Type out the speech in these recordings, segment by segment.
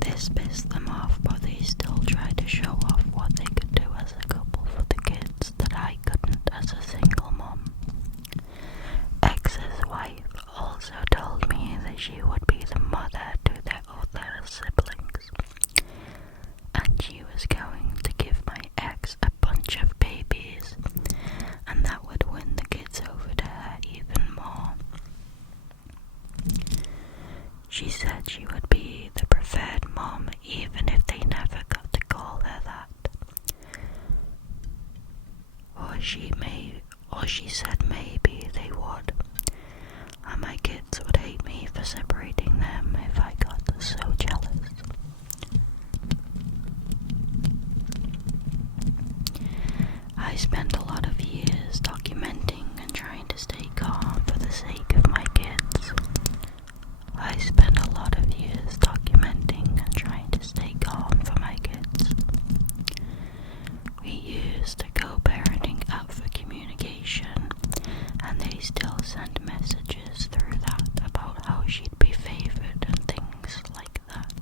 This pissed them off, but they still tried to show off what they could do as a couple for the kids that I couldn't as a single mom. Ex's wife also told me that she would be the mother to their other siblings, and she was going to give my ex a bunch of babies, and that would win the kids over to her even more. She said she would be the preferred mom even if they never got to call her that. Or she said maybe they would, and my kids would hate me for separating them if I got so jealous. I spent a lot of years documenting and trying to stay calm for the sake of my kids. I spent a lot of years documenting and trying to stay calm for my kids. We used a co-parenting app for communication, and they still send messages through that about how she'd be favored and things like that.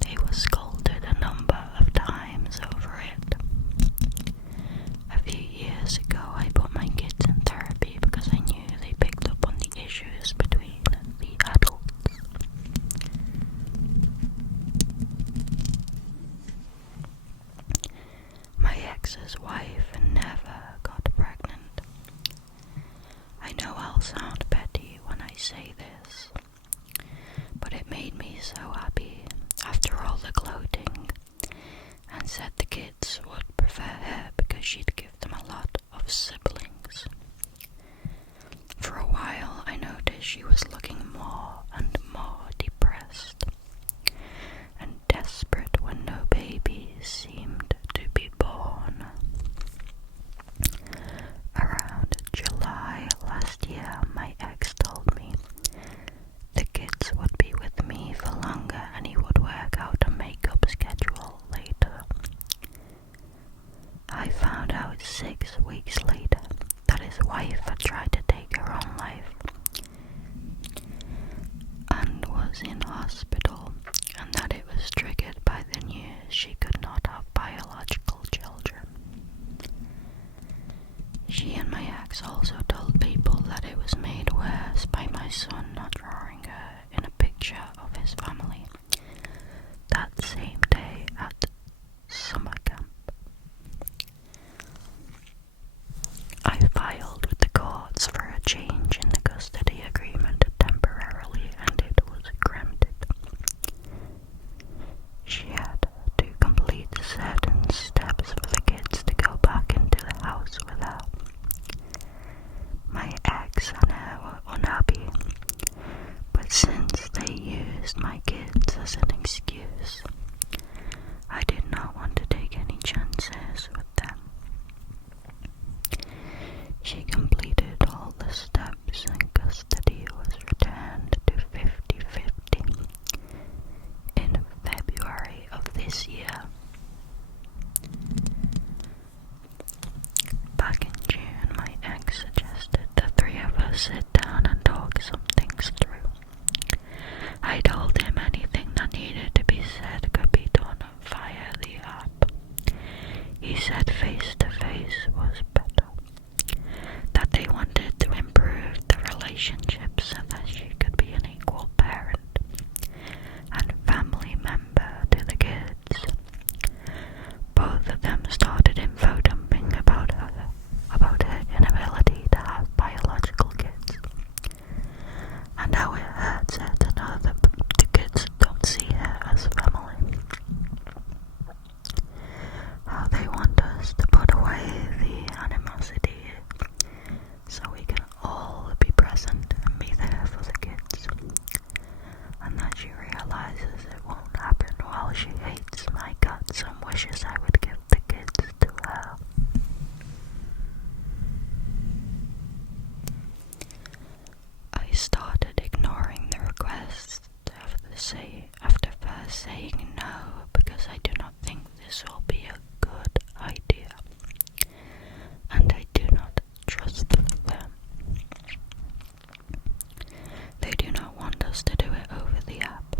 They were scolded a number of times over it. A few years ago, I put my kids in therapy because I knew they picked up on the issues between the adults. My ex's wife never got pregnant. I know I'll sound petty when I say this, but it made me so happy after all the gloating, and said the kids would prefer her because she'd give them a lot of siblings. For a while I noticed she was looking more and more depressed and desperate when no babies seemed to be born. Around July last year, my ex told me the kids would be with me for longer and he would work out a makeup schedule later. I found out 6 weeks later that his wife had tried to take her own life and was in hospital, and that it was triggered by the news she could not have biological children. She and my ex also told people that it was made worse by my son not drawing her in a picture of his family that same day at summer camp. I filed with the courts for a change in the custody agreement temporarily, and it was granted. She had to complete certain steps for the kids to go back into the house with her. My ex and her were unhappy, but since they used my kids as an excuse, I did not want to take any chances with them. She completed all the steps and custody was returned to 50-50 in February of this year. Back in June, my ex suggested the 3 of us sit down and talk some things through. I told him anything that needed to be said could be done via the app. He said face-to-face was better, that they wanted to improve the relationship so that she could be an equal parent and family member to the kids. Both of them started info dumping about her inability to have biological kids, and how it hurts her to know that the kids don't see her as family. How they want us to put away the animosity so we can all be present and be there for the kids, and that she realizes it won't happen while she hates my guts and wishes I would give the kids to her. I started ignoring the requests after first saying no because I do not think this will be a good idea, and I do not trust them. They do not want us to do it over the app.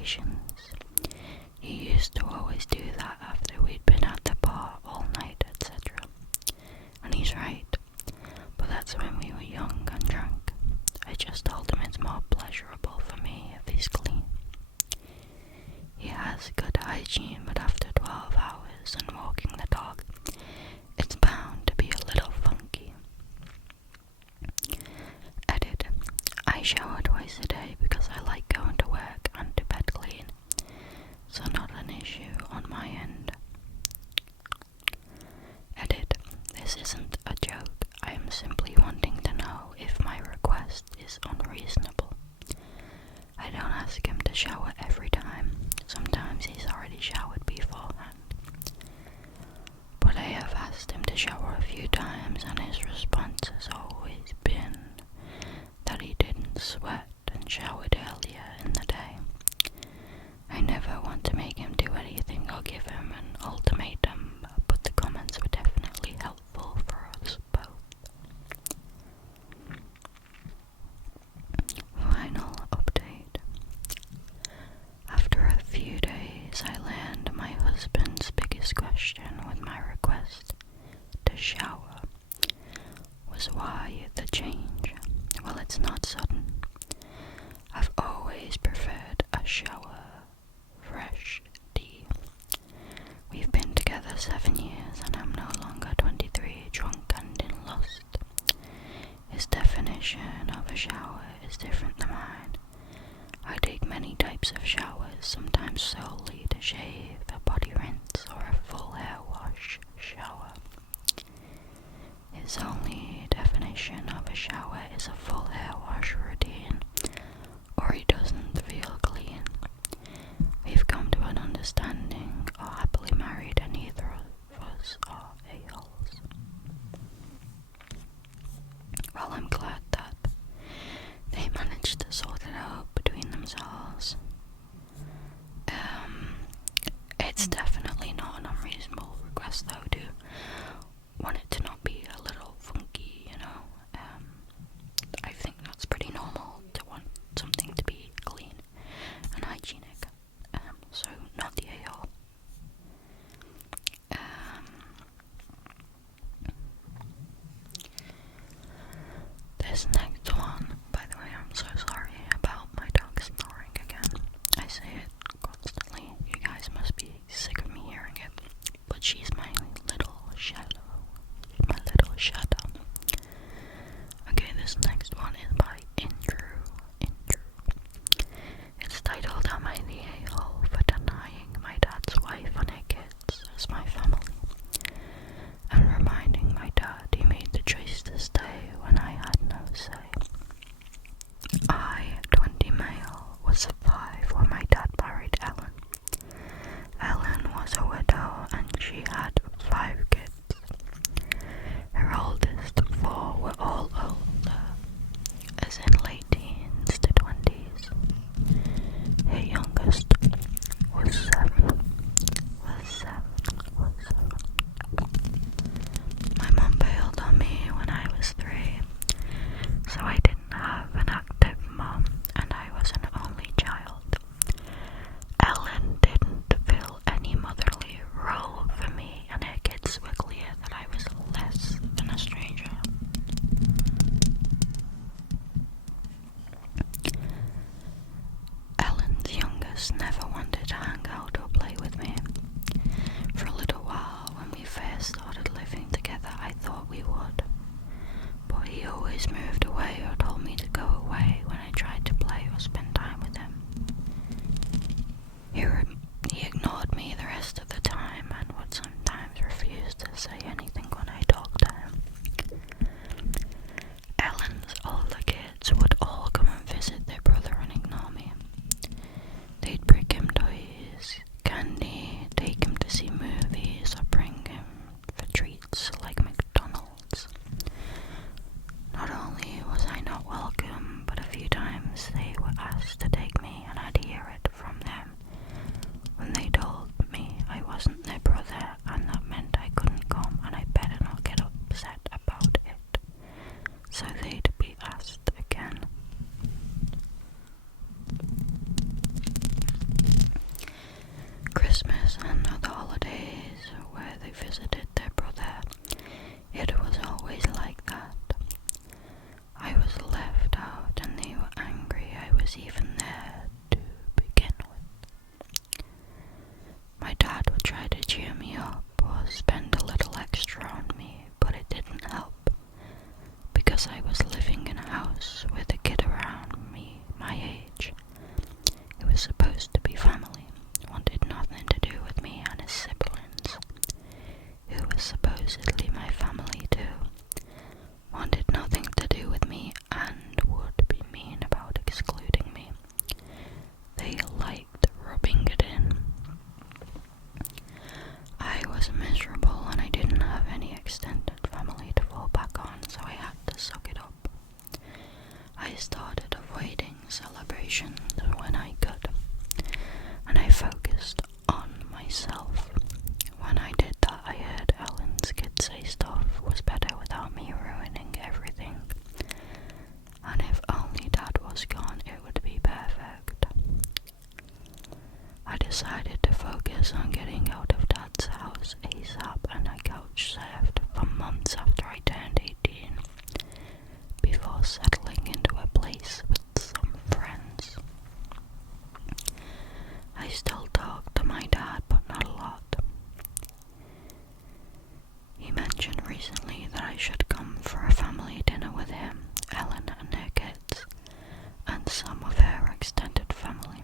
relations. He used to always do that after we'd been at the bar all night, etc. And he's right, but that's when we were young and drunk. I just told him it's more pleasurable for me if he's clean. He has good hygiene, but after 12 hours and walking the dog, it's bound to be a little funky. Edit. I shower twice a day because I like going to work and to bed clean, so not an issue on my end. Edit. This isn't a joke. I am simply wanting to know if my request is unreasonable. I don't ask him to shower every time. Sometimes he's already showered beforehand. But I have asked him to shower a few times and his response has always been that he didn't sweat and showered earlier in the day. I never want to make him do anything or give him an ultimatum, but the comments were definitely helpful for us both. Final update. After a few days, I learned my husband's biggest question with my request to shower was why the change. Well, it's not sudden. I've always preferred a shower, fresh tea. We've been together 7 years and I'm no longer 23, drunk and in lust. His definition of a shower is different than mine. I take many types of showers, sometimes solely to shave, a body rinse, or a full hair wash shower. His only definition of a shower is a full hair wash routine, or he doesn't feel clean. We've come to an understanding, are happily married, and neither of us are a-holes. Well, I'm glad that they managed to sort it out between themselves. It's definitely not an unreasonable request though to want it to not be a little funky, you know. I think that's pretty normal to want something to be clean and hygienic, so not the a-hole. This next one, by the way, I'm so sorry about my dog snoring again. I say it constantly, you guys must be sick of me hearing it, but she's my little shadow. My little shadow. Okay, this next one is by Andrew. It's titled, Am I the a-hole for denying my dad's wife and her kids as my family? And reminding my dad he made the choice to stay when I had no say. recently that I should come for a family dinner with him, Ellen and her kids, and some of her extended family.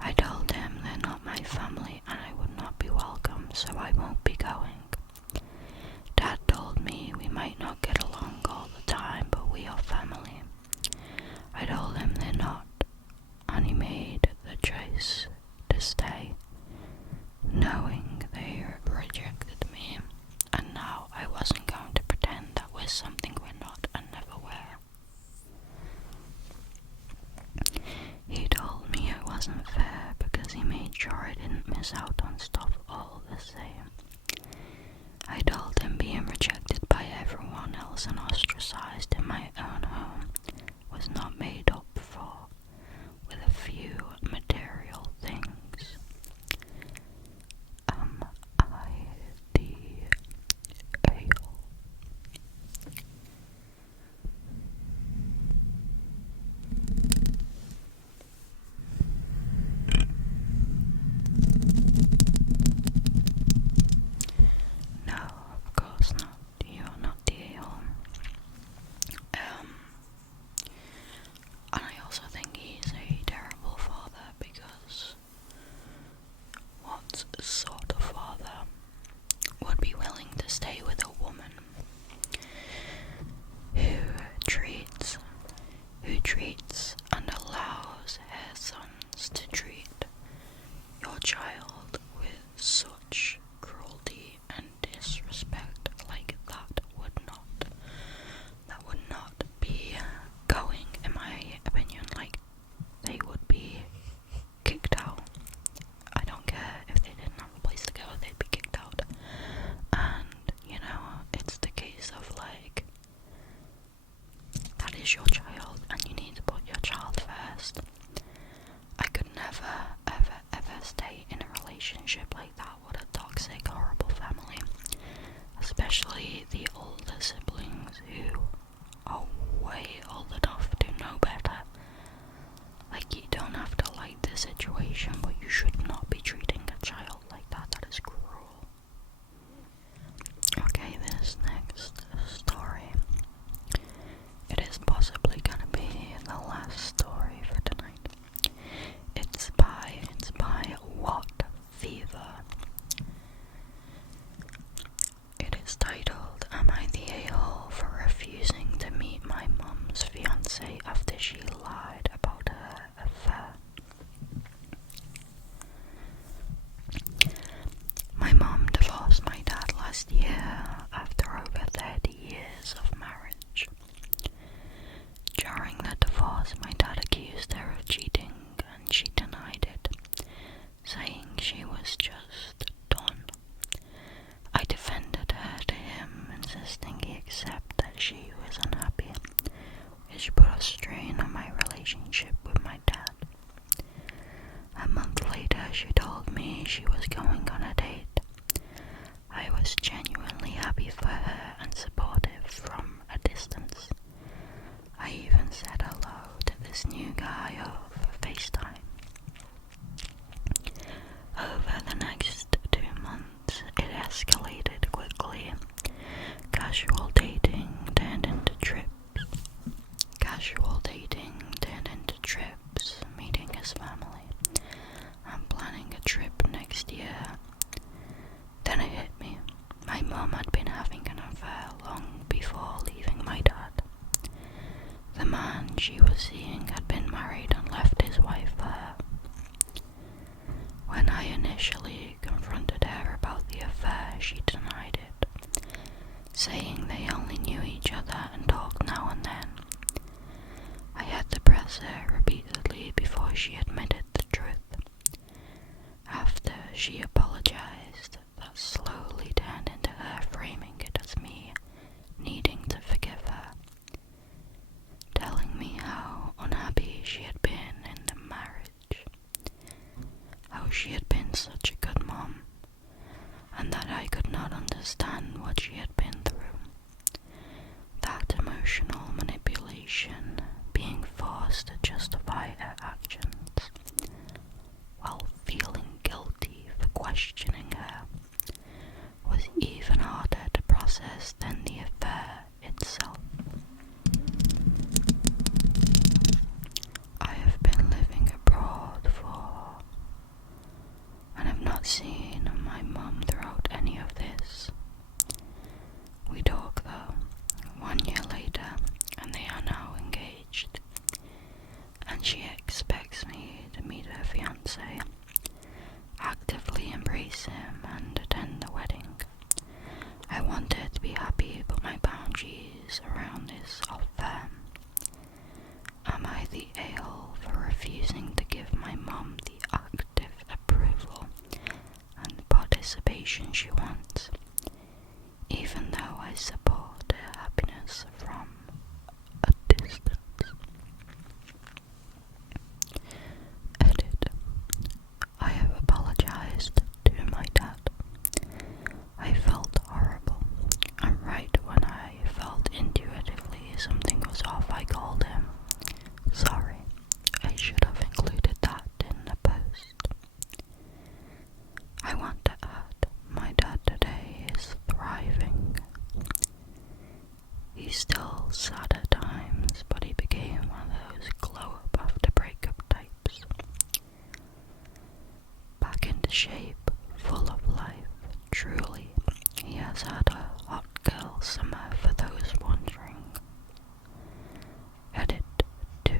I told him they're not my family and I would not be welcome, so I won't be going. Dad told me we might not get along all the time, but we are family. I told him they're not, and he made the choice to stay, knowing they rejected me, and now I wasn't going to pretend that we're something we're not and never were. He told me it wasn't fair because he made sure I didn't miss out on stuff all the same. I told him being rejected by everyone else and ostracized in my own home was not made up for with a few material things. Am I the a-hole? No, of course not. You are not the a-hole. And I also think he's a terrible father, because what sort of father would be willing to stay with a woman who treats and allows her sons to treat your child with such cruelty and disrespect? Like, that would not be going, in my opinion. Like, they would be kicked out. I don't care if they didn't have a place to go, they'd be kicked out. And, it's the case of, like, that is your child and you need to put your child first. I could never, ever stay in a relationship like that with a toxic, horrible family. Especially the older siblings who are way old enough to know better. Like, you don't have to like the situation, but you should not be treating a child like that. That is cruel. Okay, this next story. It is possibly gonna be the last story for tonight. It's by What Fever. It is titled, Am I the a-hole for refusing to meet my mum's fiance after she lied about her affair? My mum divorced my dad last year after over 30 years of marriage. During the divorce, my dad accused her of cheating and she denied it, saying she was just done. I defended her to him, insisting he accept that she was unhappy, which put a strain on my relationship with my dad. A month later, she told me she was going on a date. I was genuinely happy for her and supportive from a distance. I even said hello to this new guy over FaceTime. Over the next 2 months, it escalated quickly. Casual dating turned into trips, meeting his family, and planning a trip next year. Then it hit me. My mum had been having an affair long before leaving my dad. The man she was seeing had been married and left his wife for her. When I initially confronted her about the affair, she denied it, saying they only knew each other and talked now and then. I had to press her repeatedly before she admitted the truth. After she apologized, that slowly turned into her framing it as me needing to forgive her, telling me how unhappy she had been in the marriage, how she had been such a good mom, and that I could not understand what she had been through. That emotional manipulation, being forced to justify her actions, while feeling guilty for questioning her, was even harder to process attention she wants, even though I support her happiness from a distance. Edit. I have apologized to my dad. I felt horrible, and right when I felt intuitively something was off, I called him. Sorry, I should have included that in the post. I want to add, my dad today is thriving. He's still sad at times, but he became one of those glow-up after breakup types. Back into shape, full of life, truly. He has had a hot girl summer for those wondering. Edit 2.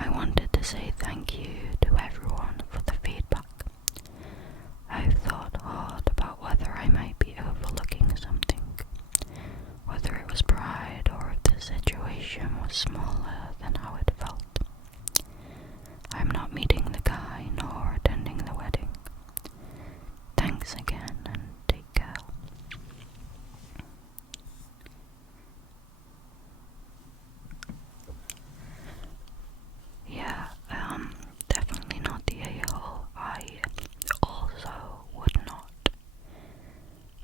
I wanted to say thank you to everyone for the feedback. I've thought hard about whether I might be overlooking something, whether it was pride or if the situation was smaller than how it felt. I'm not meeting the guy nor attending the wedding. Thanks again and take care. Yeah, definitely not the a-hole. I also would not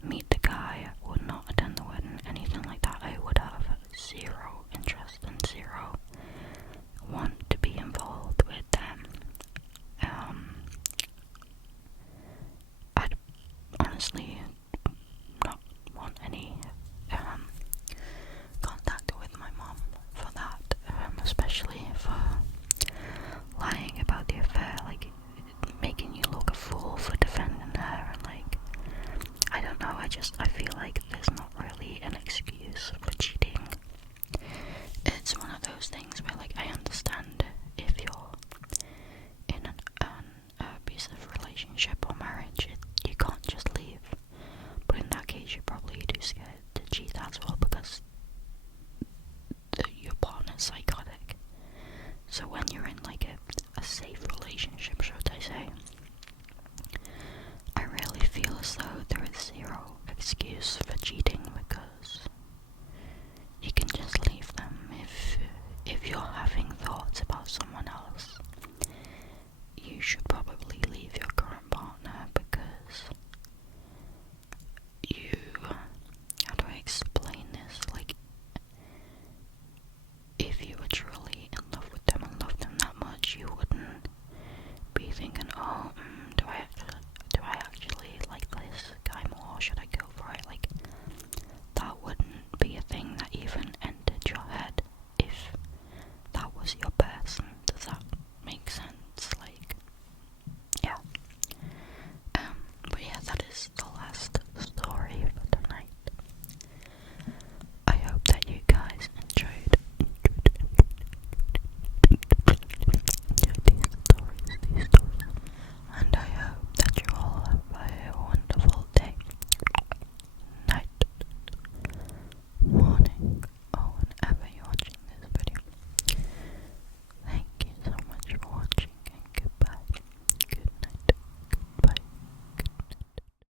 meet the guy, would not attend the wedding, anything like that. I would have zero interest and zero want to be involved with them. I'd honestly not want any contact with my mom for that, especially for lying about the affair, like making you look a fool for defending her, and like, I don't know, I feel like there's not really an excuse for cheating. It's one of those things where, like, I understand if you're in an abusive relationship or marriage, you can't just leave, but in that case you're probably too scared to cheat as well, because your partner's psychotic. So when you're in like a safe relationship, should I say, I really feel as though there is zero excuse